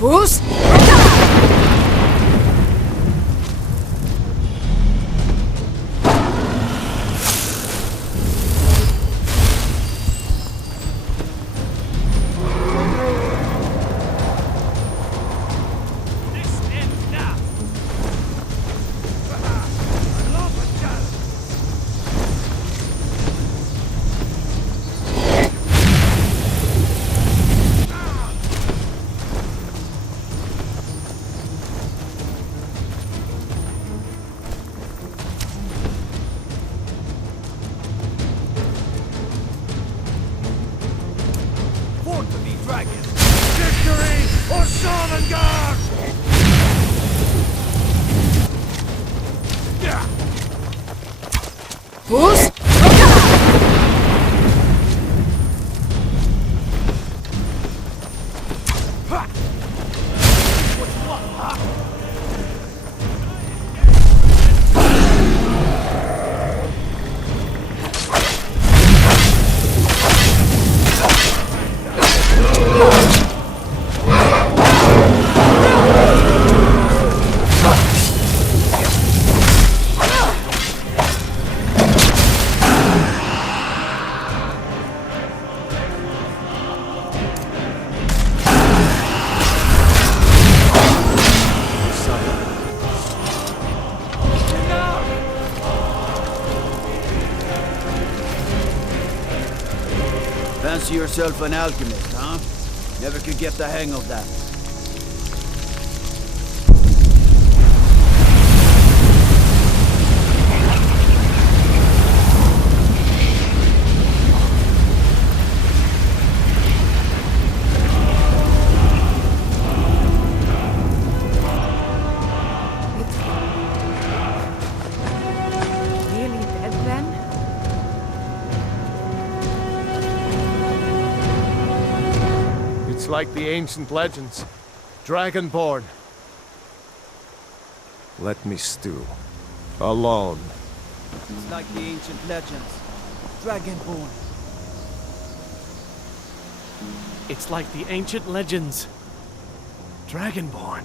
Boost! Boost! Fancy yourself an alchemist, huh? Never could get the hang of that. Really dead then? It's like the ancient legends. Dragonborn. Let me stew. Alone. It's like the ancient legends. Dragonborn. It's like the ancient legends. Dragonborn.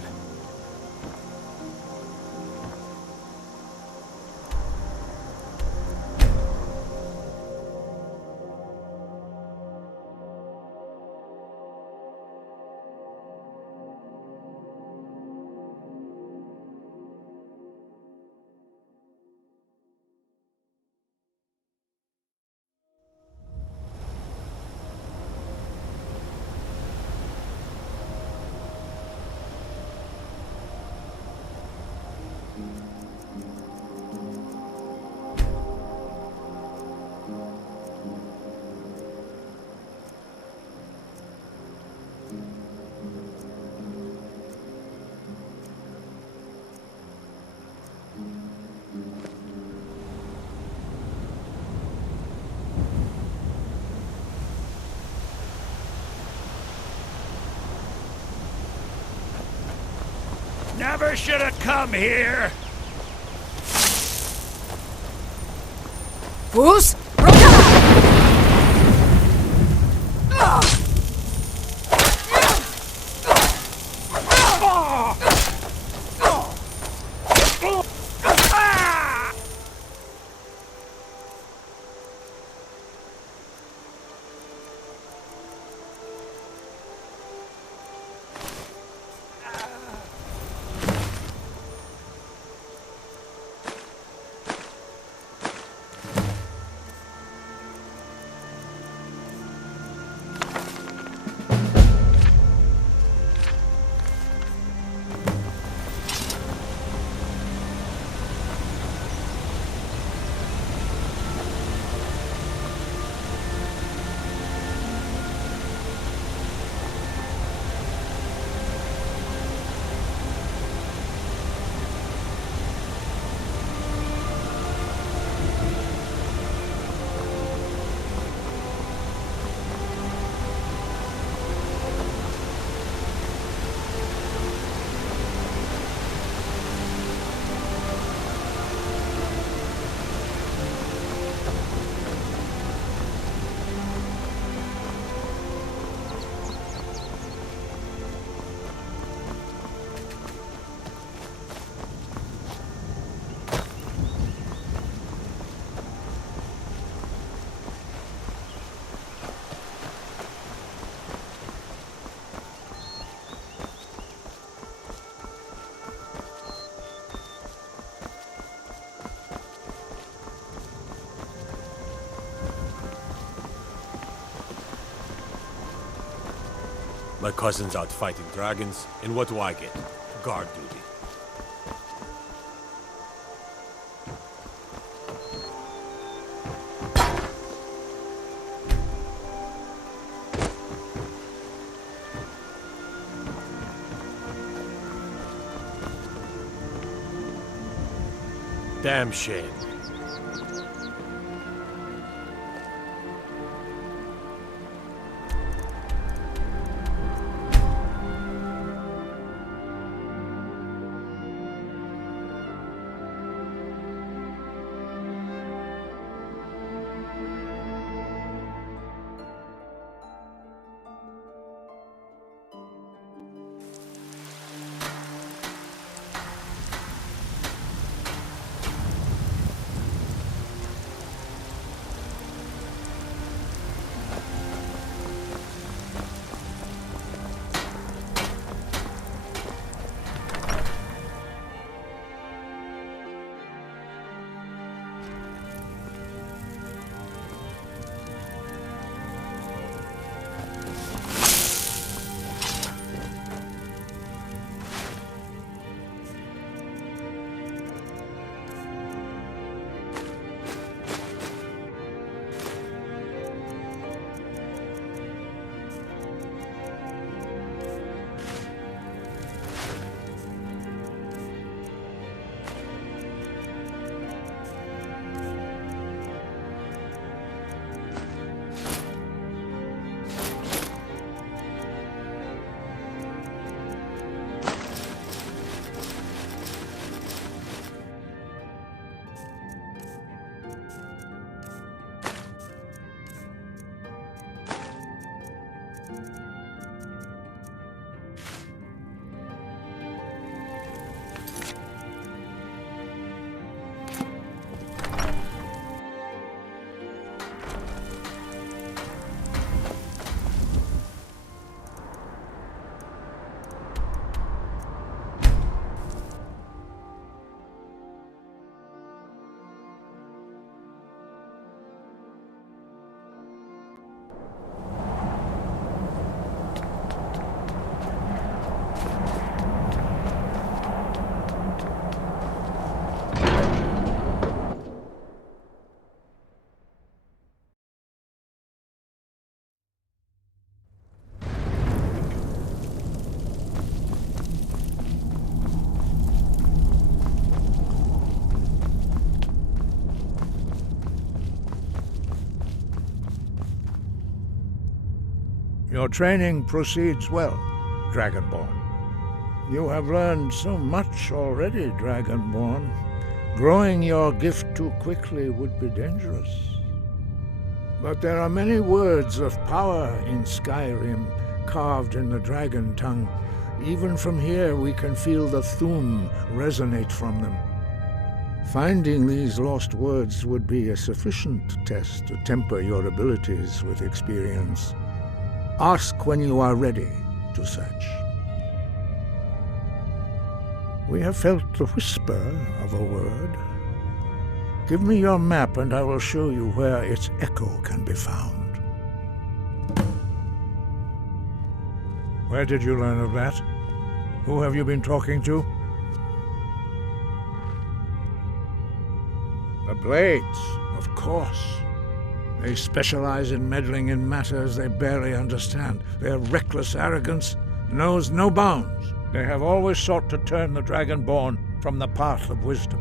Never should have come here! Boost! My cousin's out fighting dragons, and what do I get? Guard duty. Damn shame. Your training proceeds well, Dragonborn. You have learned so much already, Dragonborn. Growing your gift too quickly would be dangerous. But there are many words of power in Skyrim, carved in the dragon tongue. Even from here we can feel the Thane resonate from them. Finding these lost words would be a sufficient test to temper your abilities with experience. Ask when you are ready to search. We have felt the whisper of a word. Give me your map and I will show you where its echo can be found. Where did you learn of that? Who have you been talking to? The Blades, of course. They specialize in meddling in matters they barely understand. Their reckless arrogance knows no bounds. They have always sought to turn the Dragonborn from the path of wisdom.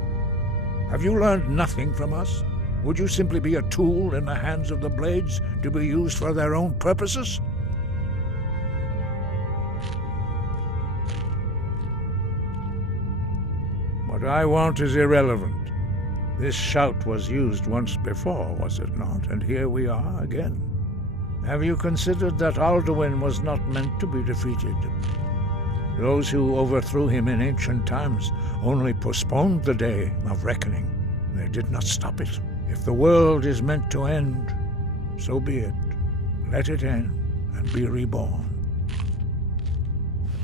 Have you learned nothing from us? Would you simply be a tool in the hands of the Blades to be used for their own purposes? What I want is irrelevant. This shout was used once before, was it not? And here we are again. Have you considered that Alduin was not meant to be defeated? Those who overthrew him in ancient times only postponed the day of reckoning. They did not stop it. If the world is meant to end, so be it. Let it end and be reborn.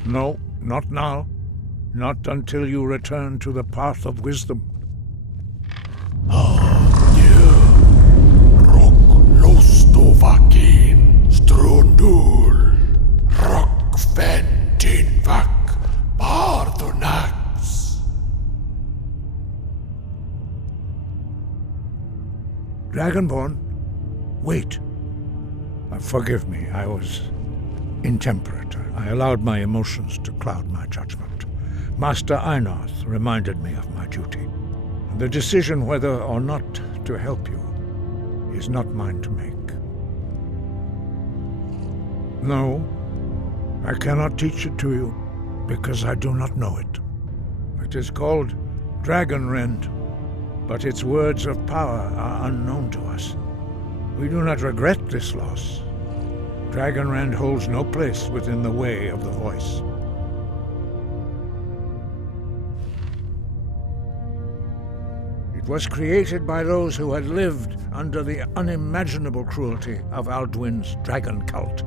No, not now. Not until you return to the path of wisdom. Rock Lostovakin, Strondul, Rock Dragonborn, wait. Forgive me, I was intemperate. I allowed my emotions to cloud my judgment. Master Einarth reminded me of my duty. The decision whether or not to help you is not mine to make. No, I cannot teach it to you, because I do not know it. It is called Dragon Rend, but its words of power are unknown to us. We do not regret this loss. Dragon Rend holds no place within the way of the voice. It was created by those who had lived under the unimaginable cruelty of Alduin's dragon cult.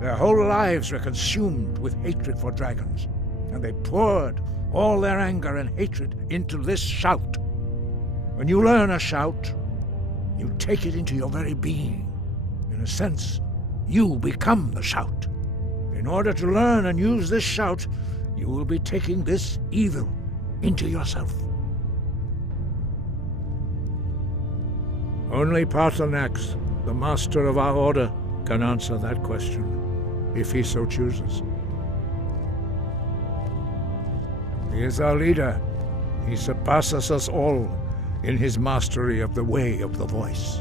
Their whole lives were consumed with hatred for dragons, and they poured all their anger and hatred into this shout. When you learn a shout, you take it into your very being. In a sense, you become the shout. In order to learn and use this shout, you will be taking this evil into yourself. Only Paarthurnax, the master of our order, can answer that question, if he so chooses. He is our leader. He surpasses us all in his mastery of the way of the voice.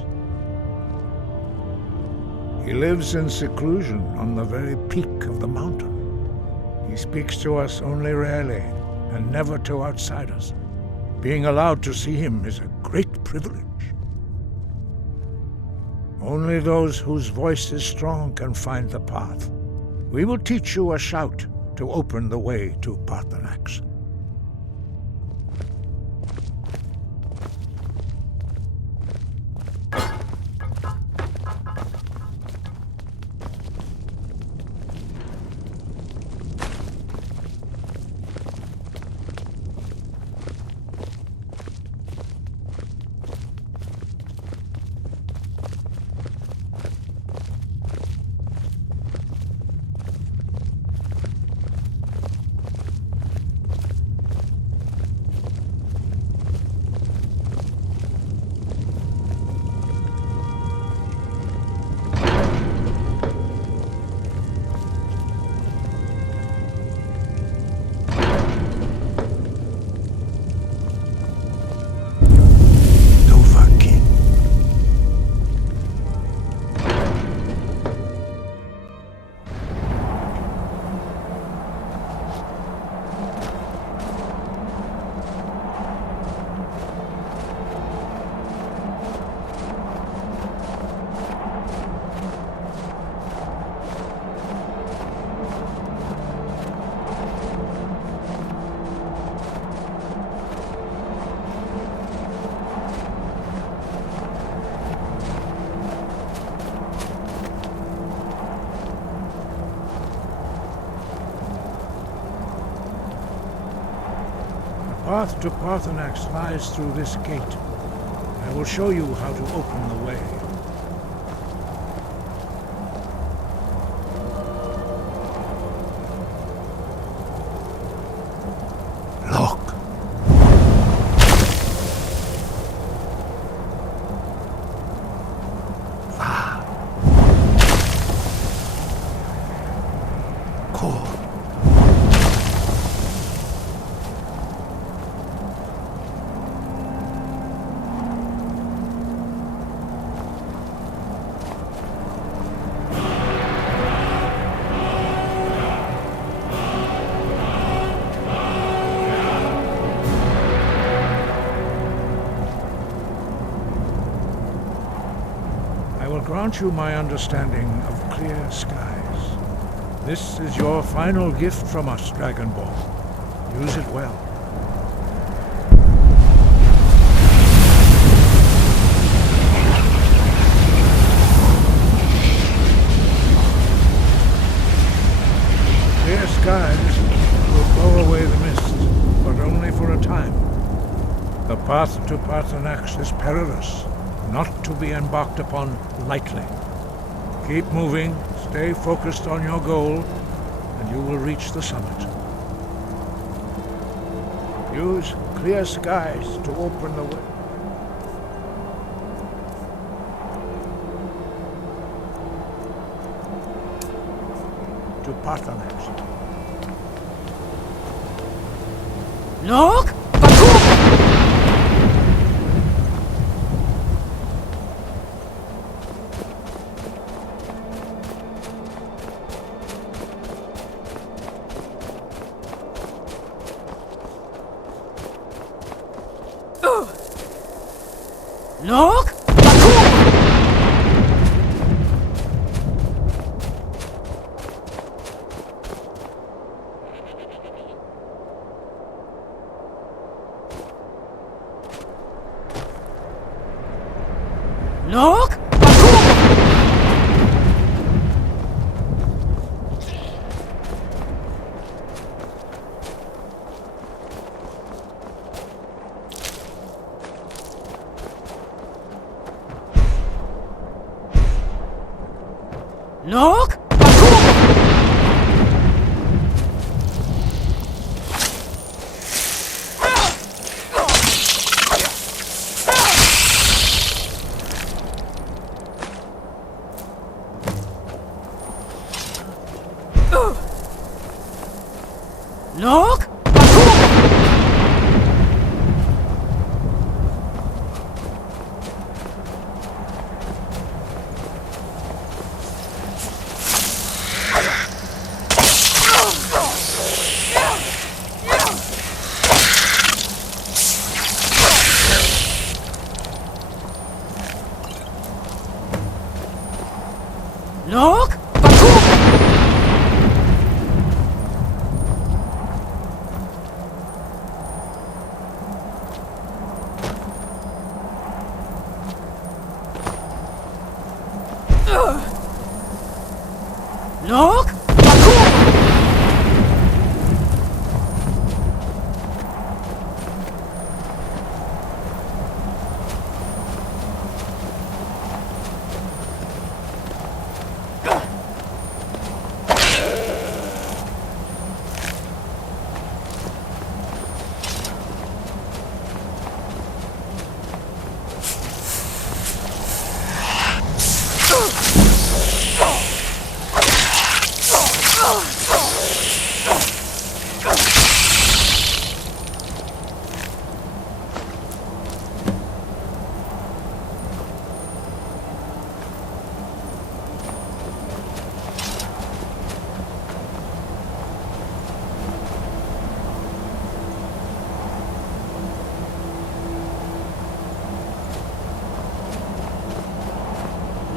He lives in seclusion on the very peak of the mountain. He speaks to us only rarely, and never to outsiders. Being allowed to see him is a great privilege. Only those whose voice is strong can find the path. We will teach you a shout to open the way to Paarthurnax. The path to Paarthurnax lies through this gate. I will show you how to open the way. Look. Cool. Grant you my understanding of clear skies. This is your final gift from us, Dragonborn. Use it well. Clear skies will blow away the mist, but only for a time. The path to Paarthurnax is perilous, not to be embarked upon lightly. Keep moving, stay focused on your goal, and you will reach the summit. Use clear skies to open the way. Parthenax. Nok? Nok? Nok? Nok? Nok? Nok? Nok?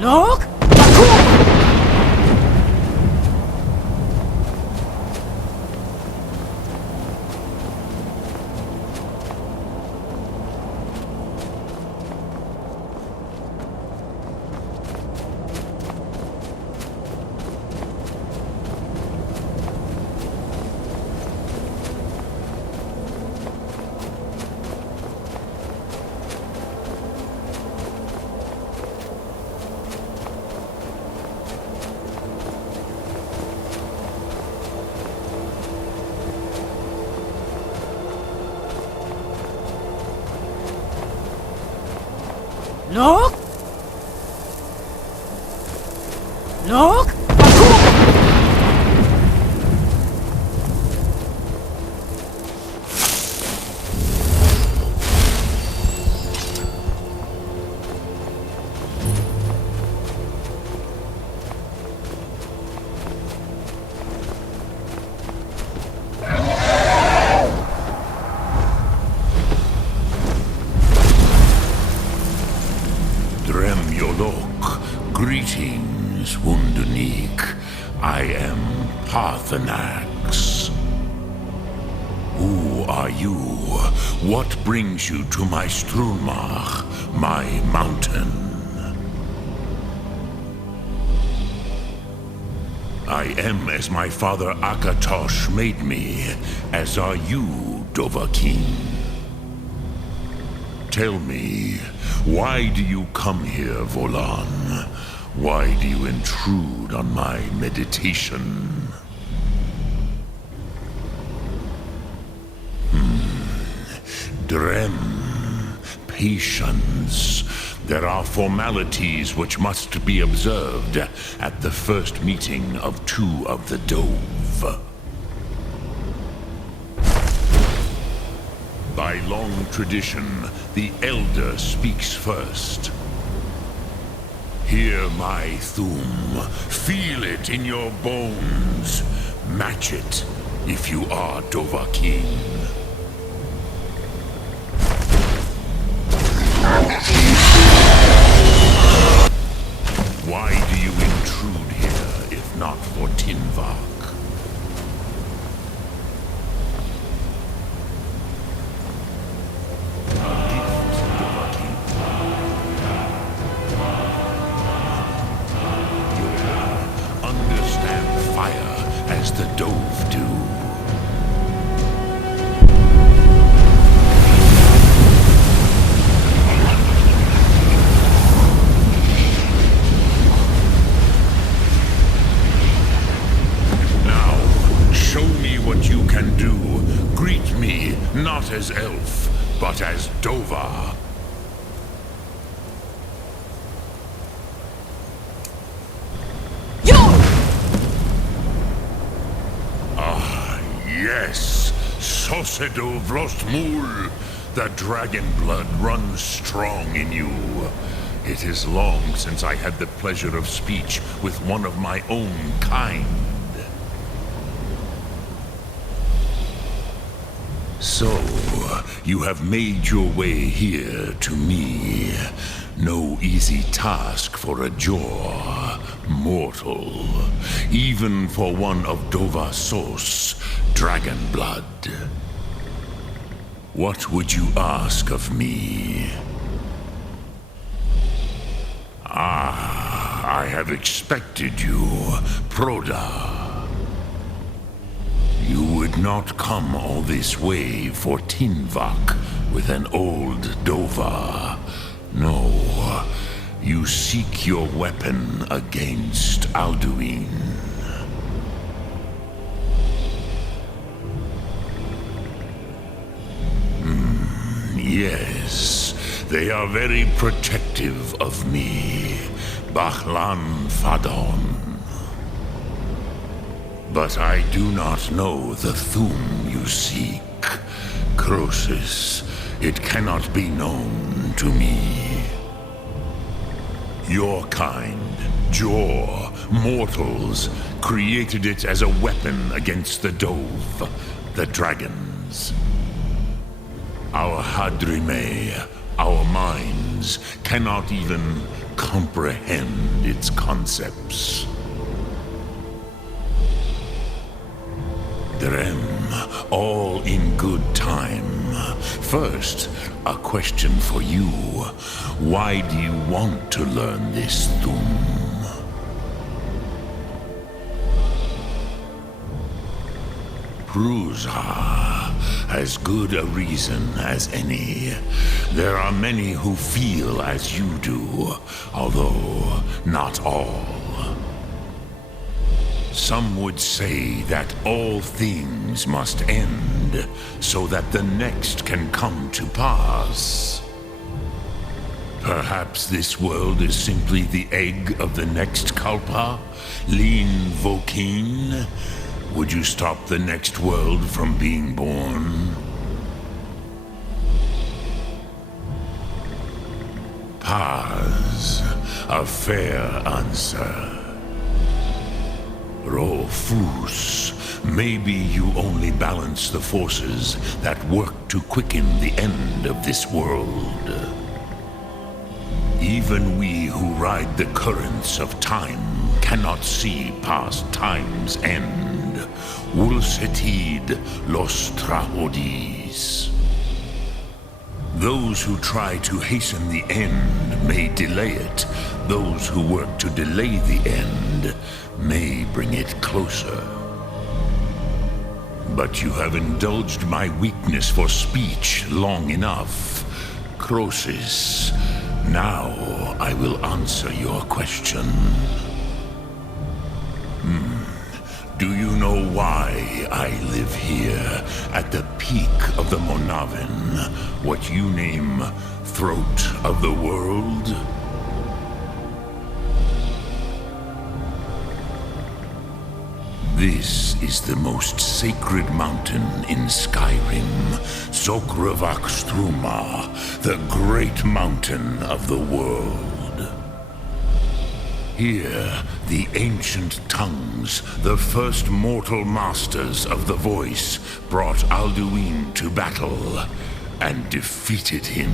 Nok? Nok? Nok? Greetings, Wunderneek. I am Parthenax. Who are you? What brings you to my Strulmach, my mountain? I am as my father Akatosh made me, as are you, Dovahkiin. Tell me, why do you come here, Volan? Why do you intrude on my meditation? Drem, patience. There are formalities which must be observed at the first meeting of two of the Dove. By long tradition, the Elder speaks first. Hear my Thum. Feel it in your bones. Match it if you are Dovahkiin. Why do you intrude here if not for Tinvak? As the Dove do. Now, show me what you can do. Greet me, not as elf, but as Dova. Yes, Sosedo Vrostmul. The dragon blood runs strong in you. It is long since I had the pleasure of speech with one of my own kind. So, you have made your way here to me. No easy task for a Jor mortal, even for one of Dovasos, dragon blood. What would you ask of me? Ah, I have expected you, Proda. You would not come all this way for Tinvak with an old Dova. No, you seek your weapon against Alduin. Yes, they are very protective of me, Bahlan Fadon. But I do not know the Thum you seek. Croesus, it cannot be known to me. Your kind, Jor, mortals, created it as a weapon against the Dove, the dragons. Our Hadrime, our minds, cannot even comprehend its concepts. Drem, all in good time. First, a question for you. Why do you want to learn this Thum? Prusa, as good a reason as any. There are many who feel as you do, although not all. Some would say that all things must end, so that the next can come to pass. Perhaps this world is simply the egg of the next Kalpa, Lin Vokin. Would you stop the next world from being born? Paz, a fair answer. Rofus, maybe you only balance the forces that work to quicken the end of this world. Even we who ride the currents of time cannot see past time's end. Wulsetid los trahodis. Those who try to hasten the end may delay it. Those who work to delay the end may bring it closer. But you have indulged my weakness for speech long enough. Croesus, now I will answer your question. Do you know why I live here at the peak of the Monavin, what you name throat of the world. This is the most sacred mountain in Skyrim, Sokravak Struma, the great mountain of the world. Here, the ancient tongues, the first mortal masters of the voice, brought Alduin to battle and defeated him.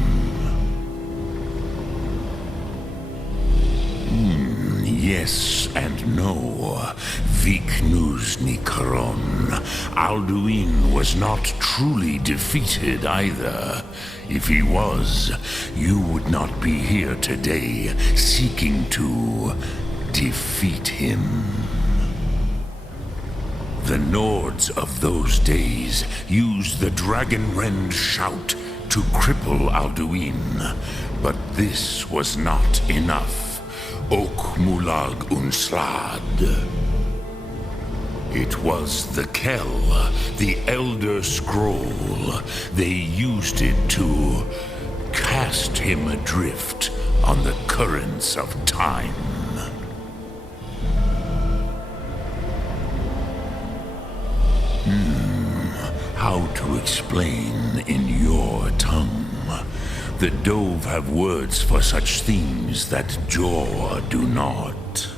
Yes and no. Viknus Nikaron. Alduin was not truly defeated either. If he was, you would not be here today seeking to defeat him. The Nords of those days used the Dragonrend shout to cripple Alduin, but this was not enough. Ok Mulag Unslad. It was the Kell, the Elder Scroll. They used it to cast him adrift on the currents of time. How to explain in your tongue? The Dove have words for such things that Jor do not.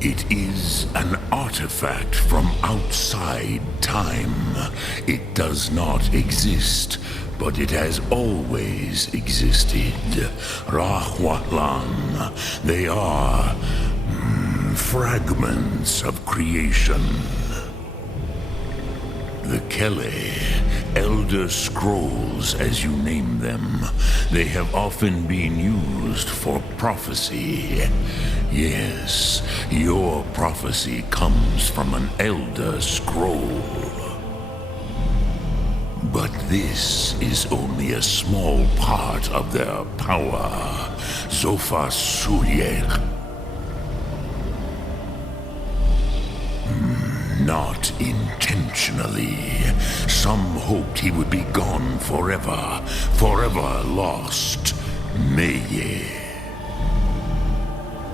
It is an artifact from outside time. It does not exist, but it has always existed. Rahwatlan. They are fragments of creation. The Kele, Elder Scrolls as you name them, they have often been used for prophecy. Yes, your prophecy comes from an Elder Scroll. But this is only a small part of their power. Zofa Suryek. Not intentionally. Some hoped he would be gone forever, forever lost. Meye.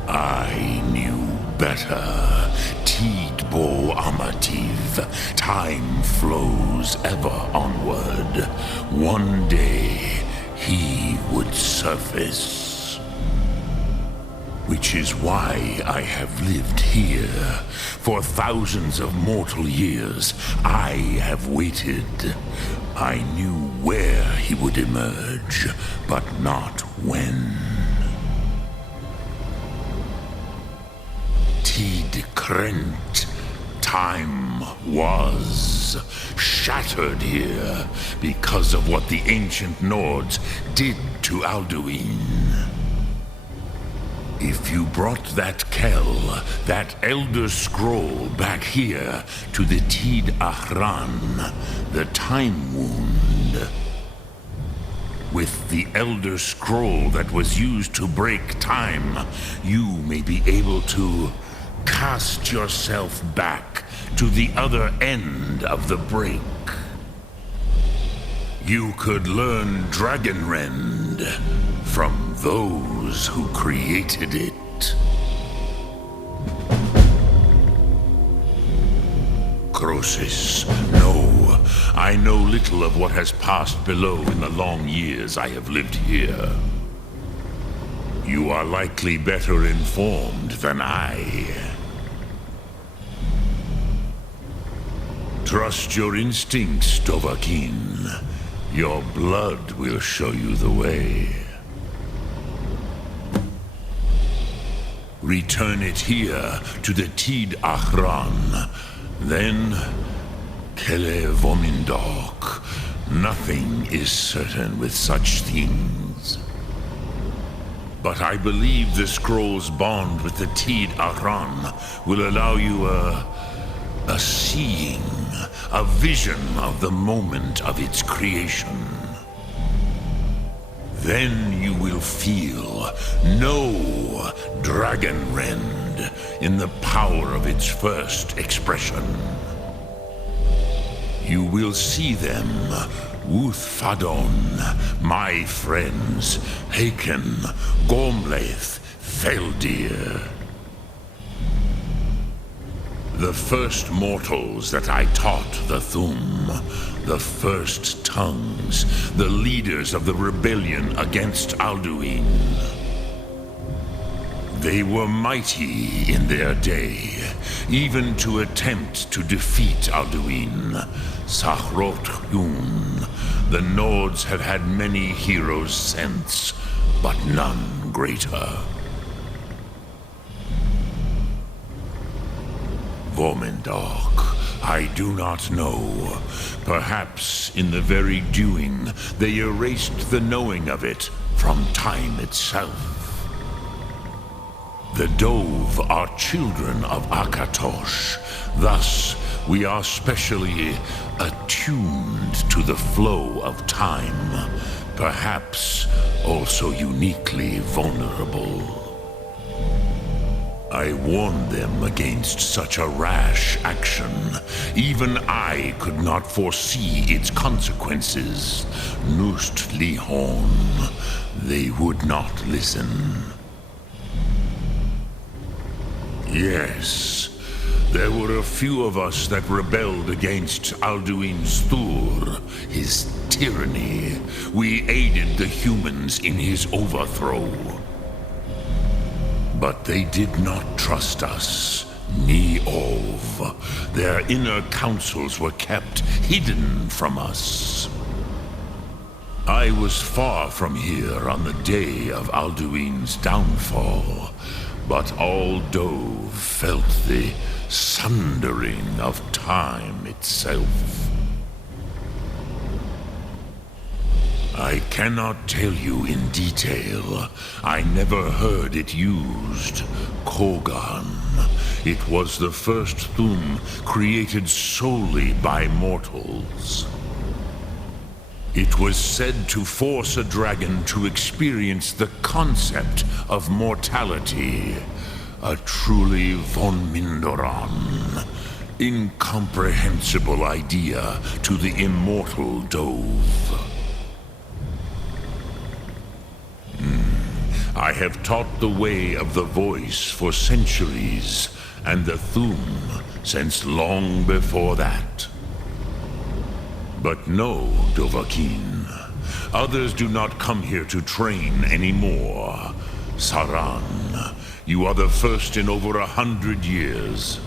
I knew better. Tidbo Amativ. Time flows ever onward. One day, he would surface. Which is why I have lived here. For thousands of mortal years, I have waited. I knew where he would emerge, but not when. Tid Krent. Time was shattered here because of what the ancient Nords did to Alduin. If you brought that Kell, that Elder Scroll back here to the Tid Ahran, the Time Wound, with the Elder Scroll that was used to break time, you may be able to cast yourself back to the other end of the break. You could learn Dragonrend from those who created it. Croesus, no. I know little of what has passed below in the long years I have lived here. You are likely better informed than I. Trust your instincts, Dovahkiin. Your blood will show you the way. Return it here to the Tid Ahran. Then, Kele Vomindok. Nothing is certain with such things. But I believe the scroll's bond with the Tid Ahran will allow you a seeing, a vision of the moment of its creation. Then you will feel, know Dragonrend in the power of its first expression. You will see them, Wuthfadon, my friends, Haken, Gormlaith, Feldir. The first mortals that I taught the Thum, the first tongues, the leaders of the rebellion against Alduin. They were mighty in their day, even to attempt to defeat Alduin. Sahrot Yun. The Nords have had many heroes since, but none greater. Vormendok, I do not know. Perhaps in the very doing, they erased the knowing of it from time itself. The Dove are children of Akatosh. Thus, we are specially attuned to the flow of time. Perhaps also uniquely vulnerable. I warned them against such a rash action. Even I could not foresee its consequences. Nust Lihon. They would not listen. Yes, there were a few of us that rebelled against Alduin Stur, his tyranny. We aided the humans in his overthrow. But they did not trust us, ni Ov. Their inner counsels were kept hidden from us. I was far from here on the day of Alduin's downfall, but all Dove felt the sundering of time itself. I cannot tell you in detail. I never heard it used. Kogan. It was the first Thum created solely by mortals. It was said to force a dragon to experience the concept of mortality. A truly von Mindoran. Incomprehensible idea to the immortal Dove. I have taught the way of the voice for centuries, and the Thum since long before that. But no, Dovahkiin. Others do not come here to train anymore. Saran, you are the first in over 100 years.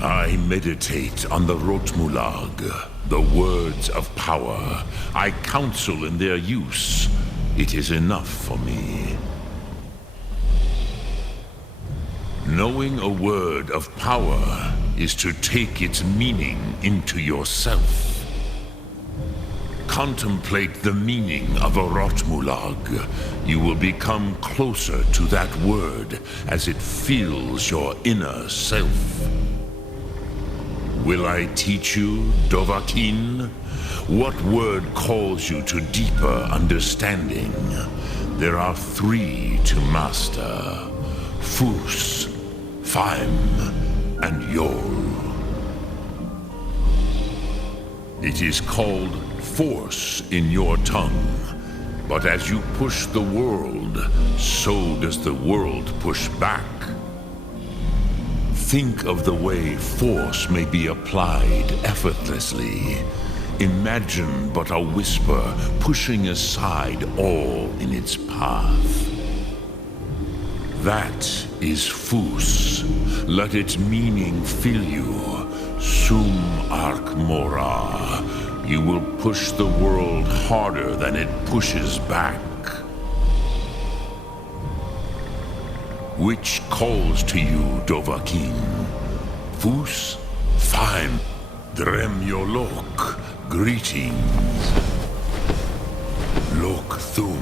I meditate on the Rotmulag, the words of power. I counsel in their use. It is enough for me. Knowing a word of power is to take its meaning into yourself. Contemplate the meaning of a Rotmulag. You will become closer to that word as it fills your inner self. Will I teach you, Dovahkiin? What word calls you to deeper understanding? There are 3 to master. Fus, Faim, and Yol. It is called force in your tongue. But as you push the world, so does the world push back. Think of the way force may be applied effortlessly. Imagine but a whisper pushing aside all in its path. That is Fus. Let its meaning fill you. Sum Ark Mora. You will push the world harder than it pushes back. Which calls to you, Dovahkiin? Fus? Faim? Dremyolok. Greetings. Lok Thum.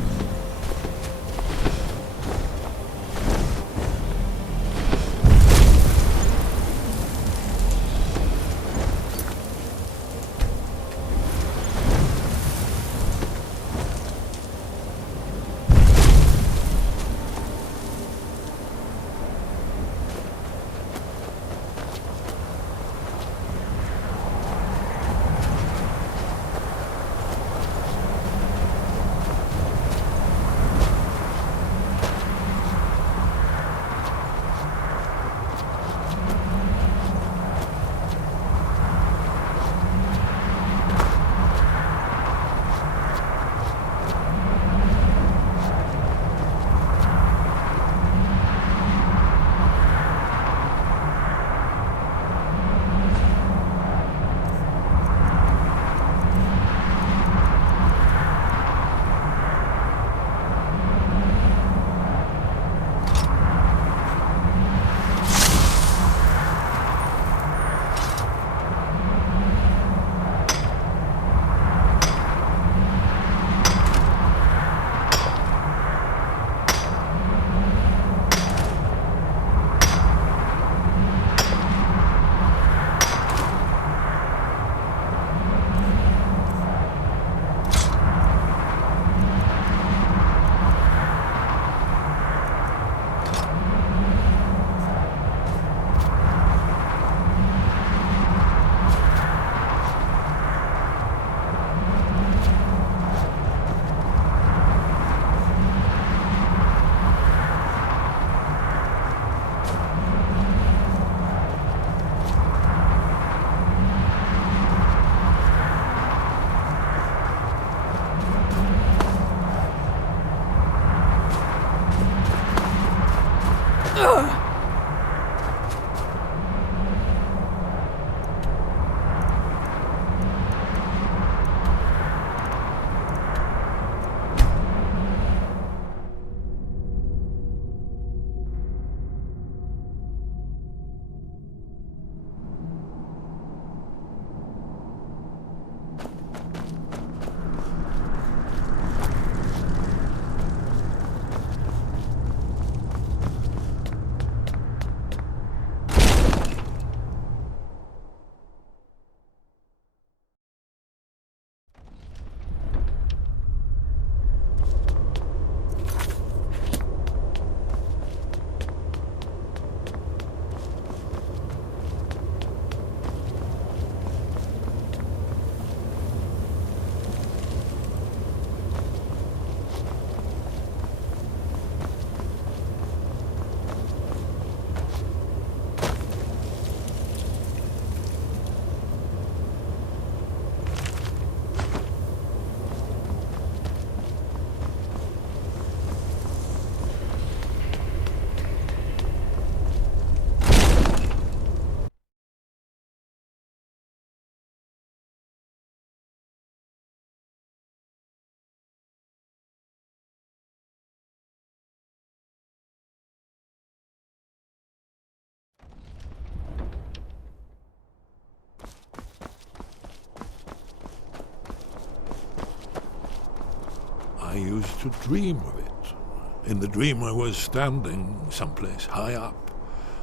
I used to dream of it. In the dream I was standing someplace high up,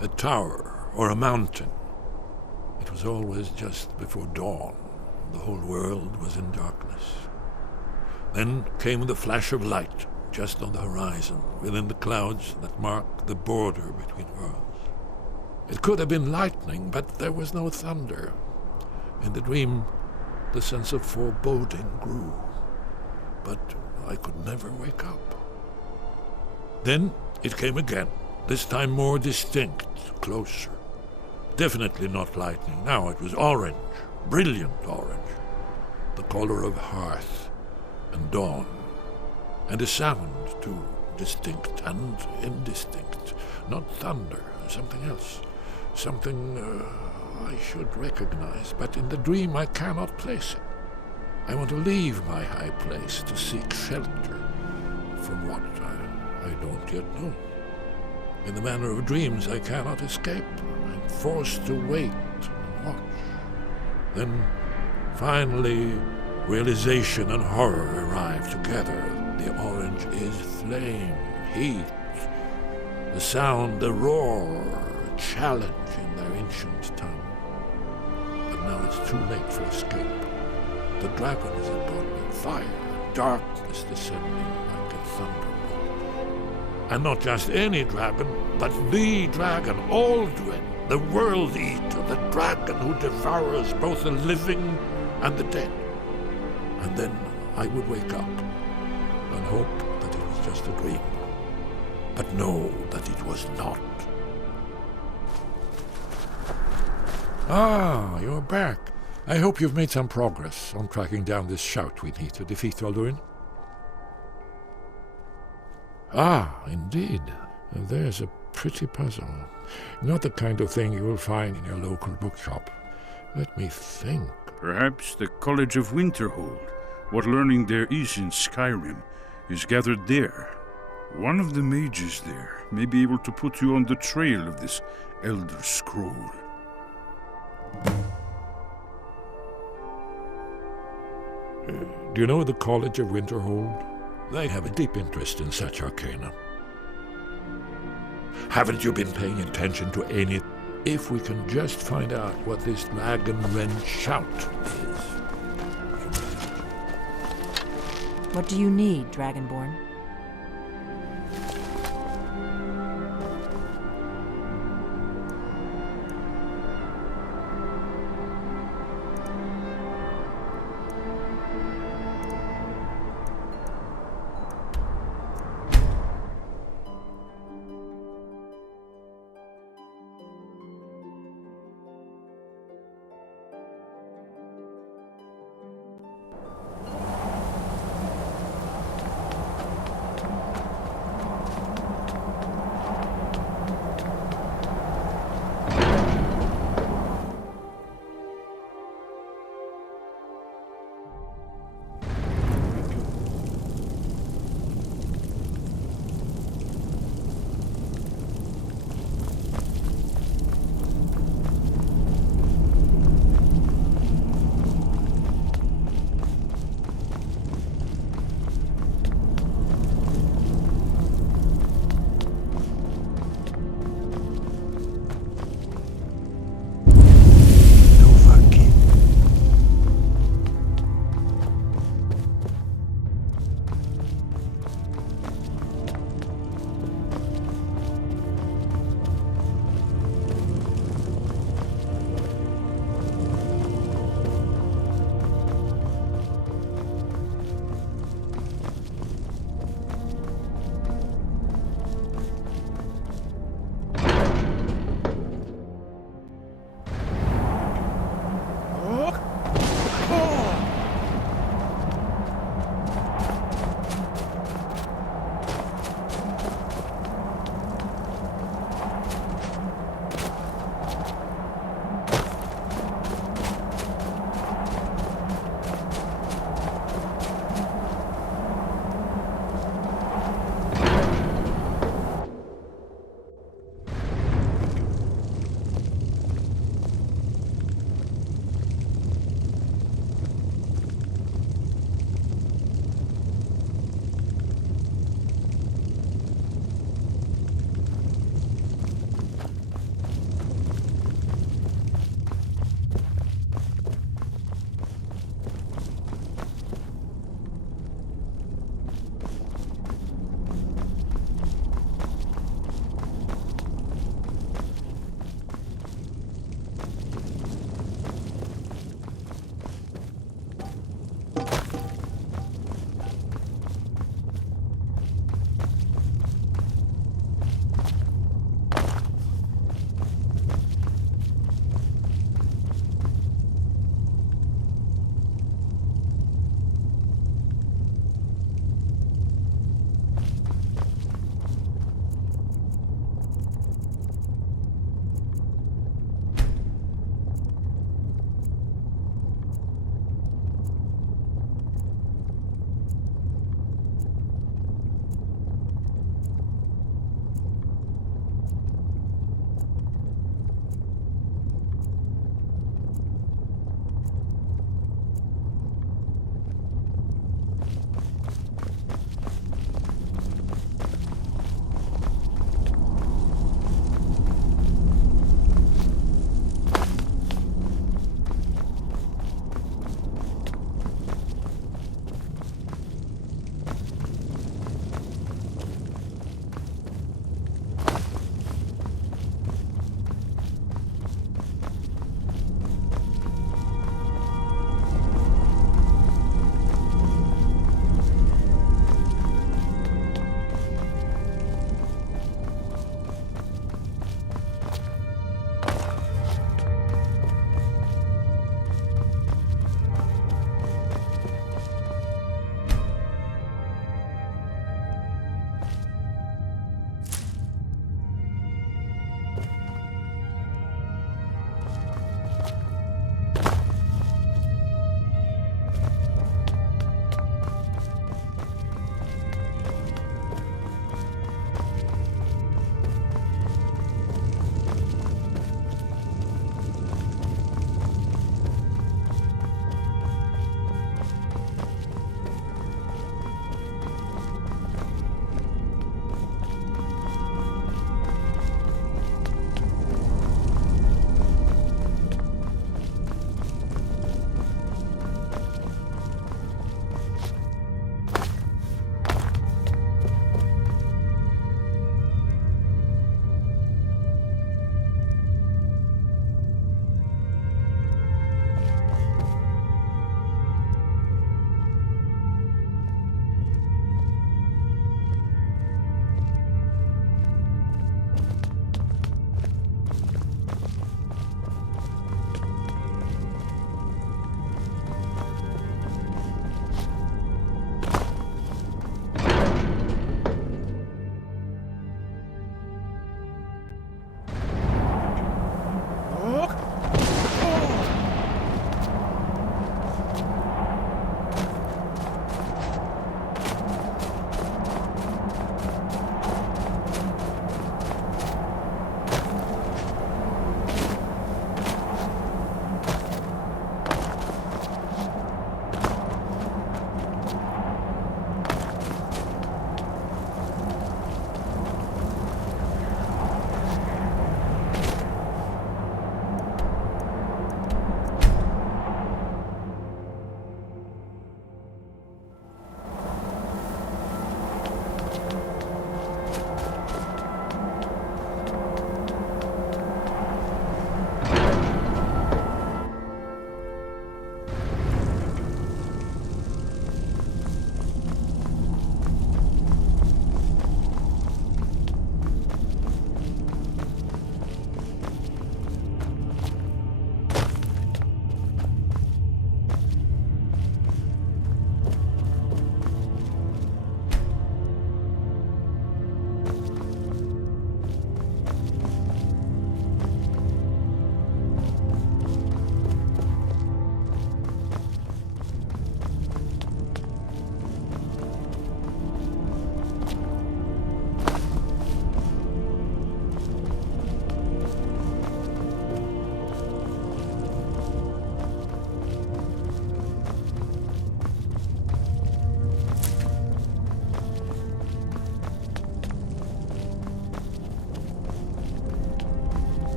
a tower or a mountain. It was always just before dawn. The whole world was in darkness. Then came the flash of light, just on the horizon, within the clouds that mark the border between worlds. It could have been lightning, but there was no thunder. In the dream, the sense of foreboding grew, but I could never wake up. Then it came again, this time more distinct, closer. Definitely not lightning. Now it was orange, brilliant orange, the color of hearth and dawn. And a sound, too, distinct and indistinct. Not thunder, something else. Something I should recognize, but in the dream I cannot place it. I want to leave my high place to seek shelter from what I don't yet know. In the manner of dreams, I cannot escape. I'm forced to wait and watch. Then, finally, realization and horror arrive together. The orange is flame, heat, the sound, the roar, a challenge in their ancient tongue. But now it's too late for escape. The dragon is upon me, fire, darkness descending like a thunderbolt. And not just any dragon, but the dragon, Aldrin, the world eater, the dragon who devours both the living and the dead. And then I would wake up and hope that it was just a dream, but know that it was not. Ah, you're back. I hope you've made some progress on tracking down this shout we need to defeat Alduin. Ah, indeed. There's a pretty puzzle. Not the kind of thing you will find in your local bookshop. Let me think. Perhaps the College of Winterhold, what learning there is in Skyrim, is gathered there. One of the mages there may be able to put you on the trail of this Elder Scroll. Do you know the College of Winterhold? They have a deep interest in such arcana. Haven't you been paying attention to any? If we can just find out what this dragon-wrench shout is. What do you need, Dragonborn?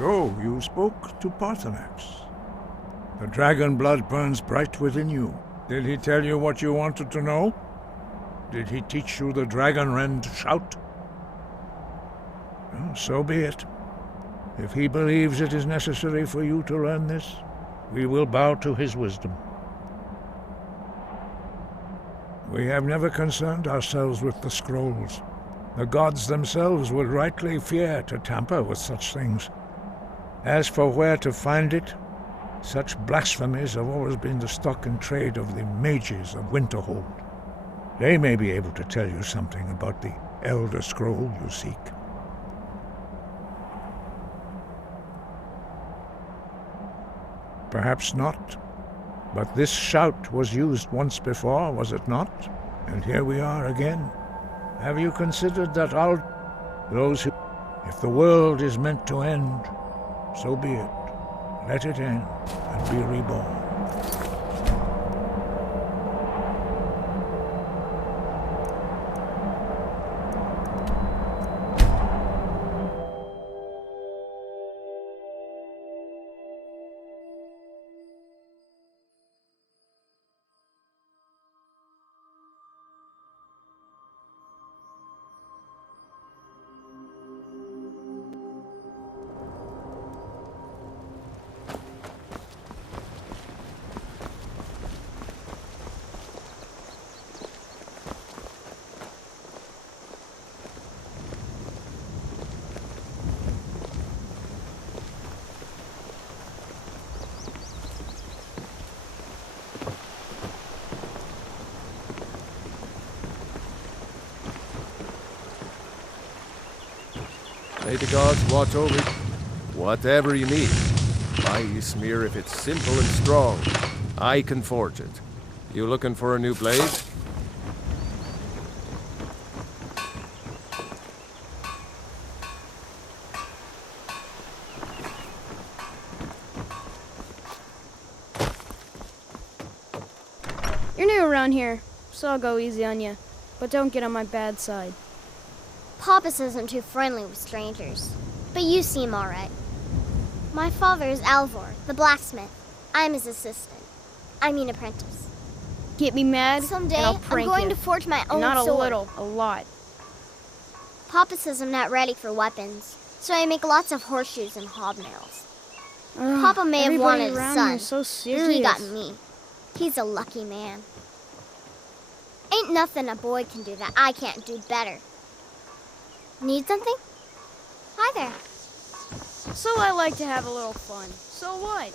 So, you spoke to Parthenax. The dragon blood burns bright within you. Did he tell you what you wanted to know? Did he teach you the dragon rend shout? Well, so be it. If he believes it is necessary for you to learn this, we will bow to his wisdom. We have never concerned ourselves with the scrolls. The gods themselves would rightly fear to tamper with such things. As for where to find it, such blasphemies have always been the stock and trade of the mages of Winterhold. They may be able to tell you something about the Elder Scroll you seek. Perhaps not. But this shout was used once before, was it not? And here we are again. Have you considered that those who... If the world is meant to end, so be it. Let it end and be reborn. May the gods watch over you. Whatever you need. Buy Ysmir if it's simple and strong. I can forge it. You looking for a new blade? You're new around here, so I'll go easy on you. But don't get on my bad side. Papas isn't too friendly with strangers, but you seem all right. My father is Alvor, the blacksmith. I'm his assistant. I mean apprentice. Get me mad, Someday, and I'll prank I'm going you. to forge my own Not sword. a little, a lot. Papa says I'm not ready for weapons, so I make lots of horseshoes and hobnails. Papa may have Everybody wanted a around son, here is so but serious. he got me. He's a lucky man. Ain't nothing a boy can do that I can't do better. Need something? Hi there. So I like to have a little fun. So what?